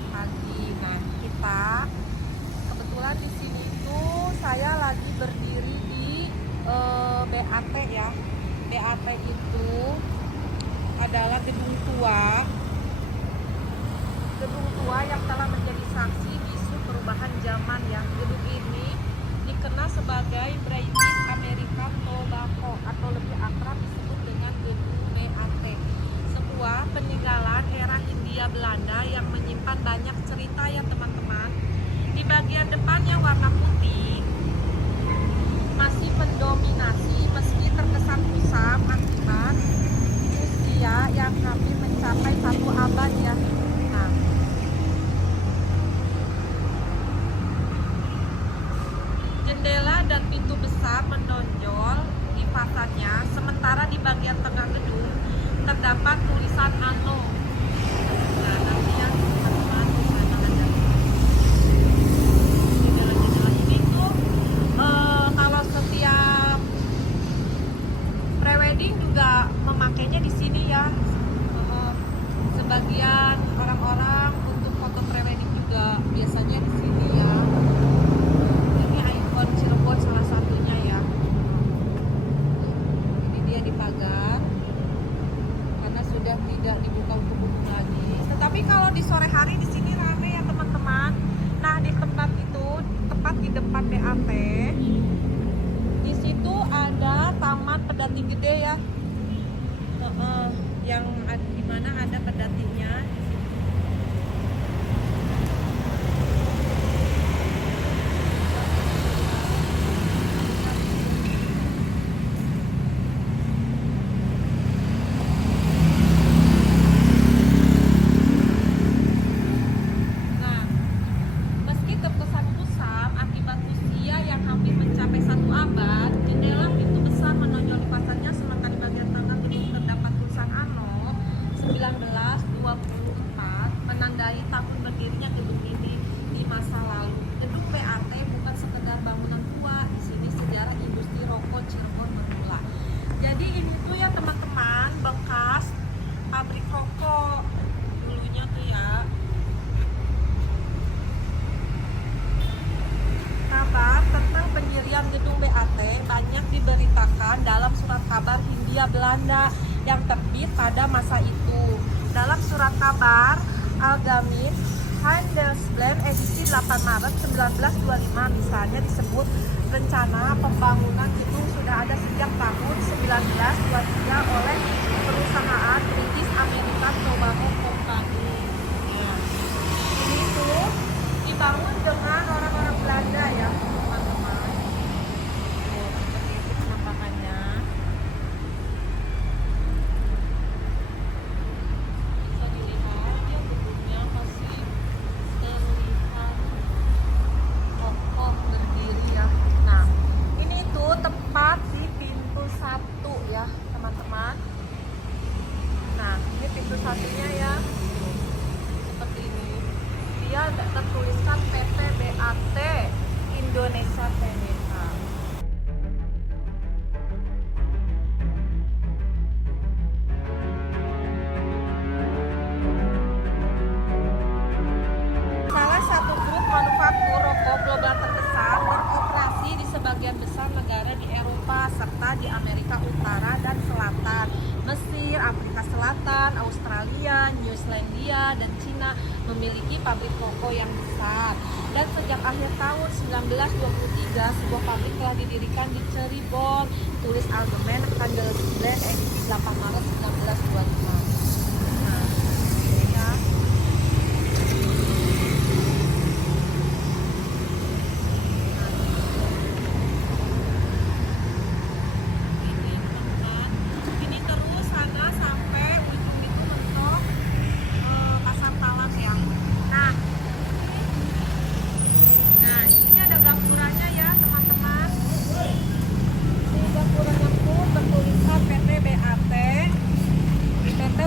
selamat pagi. Nah, kita kebetulan di sini tuh saya lagi berdiri di BAT ya. BAT itu adalah gedung tua yang telah menjadi saksi isu perubahan zaman ya. Gedung ini dikenal sebagai British American Tobacco atau lebih akrab disebut dengan gedung BAT. Sebuah peninggalan era Hindia Belanda yang menyimpan banyak cerita ya teman-teman. Di bagian depannya warna putih masih mendominasi meski terkesan kusam akibat usia yang hampir mencapai 1 abad ya. Nah, jendela dan pintu besar menonjol di fasadnya, sementara di bagian tengah gedung terdapat tulisan ANO. Nah, nanti ya teman-teman bisa ada jendela-jendela ini tuh kalau setiap prewedding juga memakainya di sini ya. Sebagian orang-orang untuk foto prewedding juga biasanya di sini ya. Ini ikon Cirebon salah satunya ya. Ini dia di pagar karena sudah tidak dibuka untuk umum lagi. Tetapi kalau di sore hari di sini ramai ya teman-teman. Nah, di tempat itu, tepat di depan BAT, di situ ada Taman Pedati Gede ya. Yang di mana ada pedatinya. Nah, meski terkesan kusam akibat usia yang hampir mencapai 1 abad, jendela pintu besar menonjol di fasadnya, sementara di bagian tengah gedung terdapat tulisan ANO 1924 menandai tahun berdirinya gedung ini di masa lalu. Gedung BAT bukan sekedar bangunan tua, di sini sejarah industri rokok Cirebon bermula. Jadi ini tuh ya teman-teman, bekas pabrik rokok dulunya tuh ya. Kabar tentang pendirian gedung BAT banyak diberitakan dalam surat kabar Hindia Belanda yang terbit pada masa itu. Dalam surat kabar Algemeen Handelsblad edisi 8 Maret 1925 misalnya disebut rencana pembangunan gedung sudah ada sejak tahun 1923 oleh perusahaan British American Tobacco Company. Ya. Ini tuh dibangun dengan orang-orang Belanda ya teman-teman. Seperti itu penampakannya. Bisa dilihat ya, gedungnya masih terlihat kokoh berdiri ya. Nah, ini tuh tepat di pintu 1 ya teman-teman. Nah, ini pintu satunya ya, seperti ini. Dia tertuliskan PT BAT Indonesia Tbk. Salah satu grup manufaktur rokok global terbesar, beroperasi di sebagian besar negara di Eropa serta di Amerika Utara dan Selatan, Mesir, Afrika Selatan, Australia, New Zealandia, dan Cina memiliki pabrik rokok yang besar. Dan sejak akhir tahun 1923, sebuah pabrik telah didirikan di Cirebon. Tulis Algemeen Handelsblad edisi 8 Maret 1925. Nah, ini ya. Ini terus sana sampai ujung itu mentok Pasar Talas ya. Nah, ini ada gapuranya ya teman-teman. Ini gapuranya pun bertulisan PT BAT. PT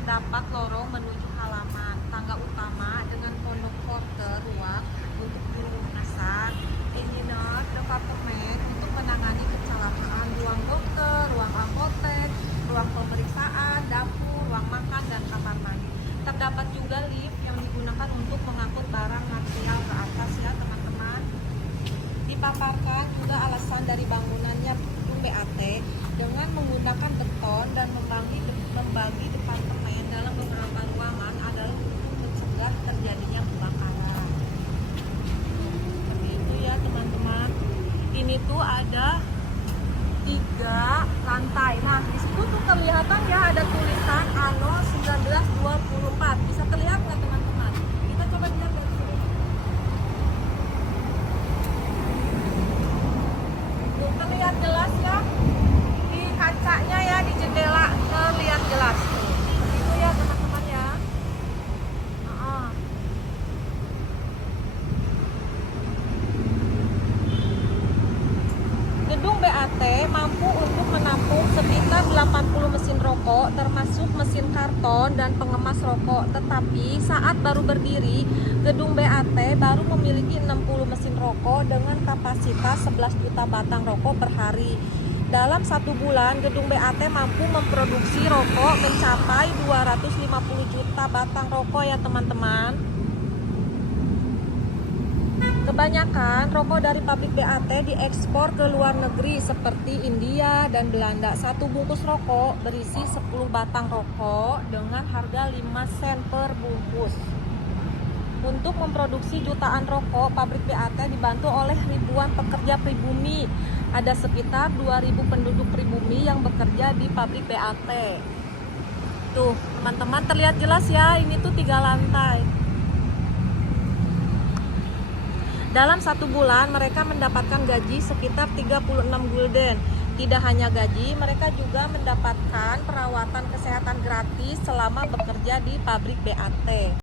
terdapat lorong menuju halaman, tangga utama dengan pondok porter ruang untuk guru asal, engineer departemen untuk menangani kecelakaan, ruang dokter, ruang apotek, ruang pemeriksaan, dapur, ruang makan, dan kamar mandi. Terdapat juga lift yang digunakan untuk mengangkut barang material ke atas ya teman-teman. Dipaparkan juga alasan dari bangunannya gedung BAT dengan menggunakan beton dan membagi departemen dalam beberapa ruangan adalah untuk mencegah terjadinya kebakaran. Seperti itu ya teman-teman. Ini tuh ada 3 lantai. Nah, di situ tuh kelihatan ya ada tulisan ANO 1924. Bisa terlihat nggak teman-teman? Kita coba lihat dari sini. Tuh, terlihat jelas ya di kacanya ya, di jendela terlihat jelas. Tuh, itu ya teman-teman ya. Gedung BAT mampu untuk menampung sekitar 80 mesin rokok termasuk mesin karton dan pengemas rokok. Tetapi saat baru berdiri, gedung BAT baru memiliki 60 mesin rokok dengan kapasitas 11 juta batang rokok per hari. Dalam 1 bulan, gedung BAT mampu memproduksi rokok mencapai 250 juta batang rokok ya teman-teman. Kebanyakan rokok dari pabrik BAT diekspor ke luar negeri seperti India dan Belanda. 1 bungkus rokok berisi 10 batang rokok dengan harga 5 sen per bungkus. Untuk memproduksi jutaan rokok, pabrik BAT dibantu oleh ribuan pekerja pribumi. Ada sekitar 2.000 penduduk pribumi yang bekerja di pabrik BAT. Tuh, teman-teman terlihat jelas ya, ini tuh 3 lantai. Dalam 1 bulan mereka mendapatkan gaji sekitar 36 gulden. Tidak hanya gaji, mereka juga mendapatkan perawatan kesehatan gratis selama bekerja di pabrik BAT.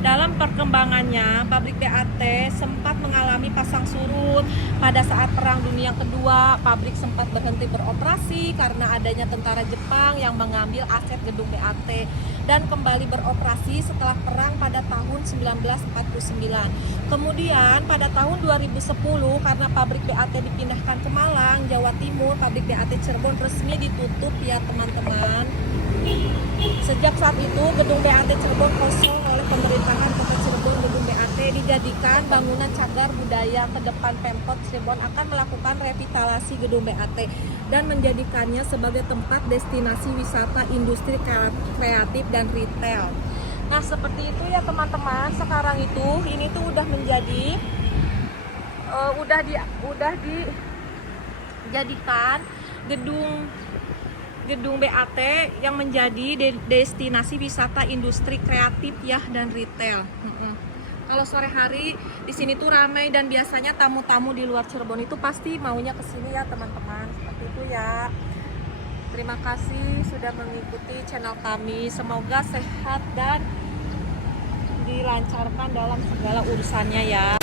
Dalam perkembangannya, pabrik BAT sempat mengalami pasang surut. Pada saat Perang Dunia Kedua, pabrik sempat berhenti beroperasi karena adanya tentara Jepang yang mengambil aset gedung BAT dan kembali beroperasi setelah perang pada tahun 1949. Kemudian pada tahun 2010 karena pabrik BAT dipindahkan ke Malang, Jawa Timur, pabrik BAT Cirebon resmi ditutup ya teman-teman. Sejak saat itu, gedung BAT Cirebon kosong oleh pemerintahan Kota Cirebon. Gedung BAT dijadikan bangunan cagar budaya. Ke depan Pemkot Cirebon akan melakukan revitalisasi gedung BAT dan menjadikannya sebagai tempat destinasi wisata, industri kreatif dan retail. Nah, seperti itu ya teman-teman. Sekarang itu ini tuh udah menjadi udah dijadikan gedung BAT yang menjadi destinasi wisata, industri kreatif ya dan retail. Kalau sore hari di sini tuh ramai dan biasanya tamu-tamu di luar Cirebon itu pasti maunya ke sini ya teman-teman. Seperti itu ya. Terima kasih sudah mengikuti channel kami. Semoga sehat dan dilancarkan dalam segala urusannya ya.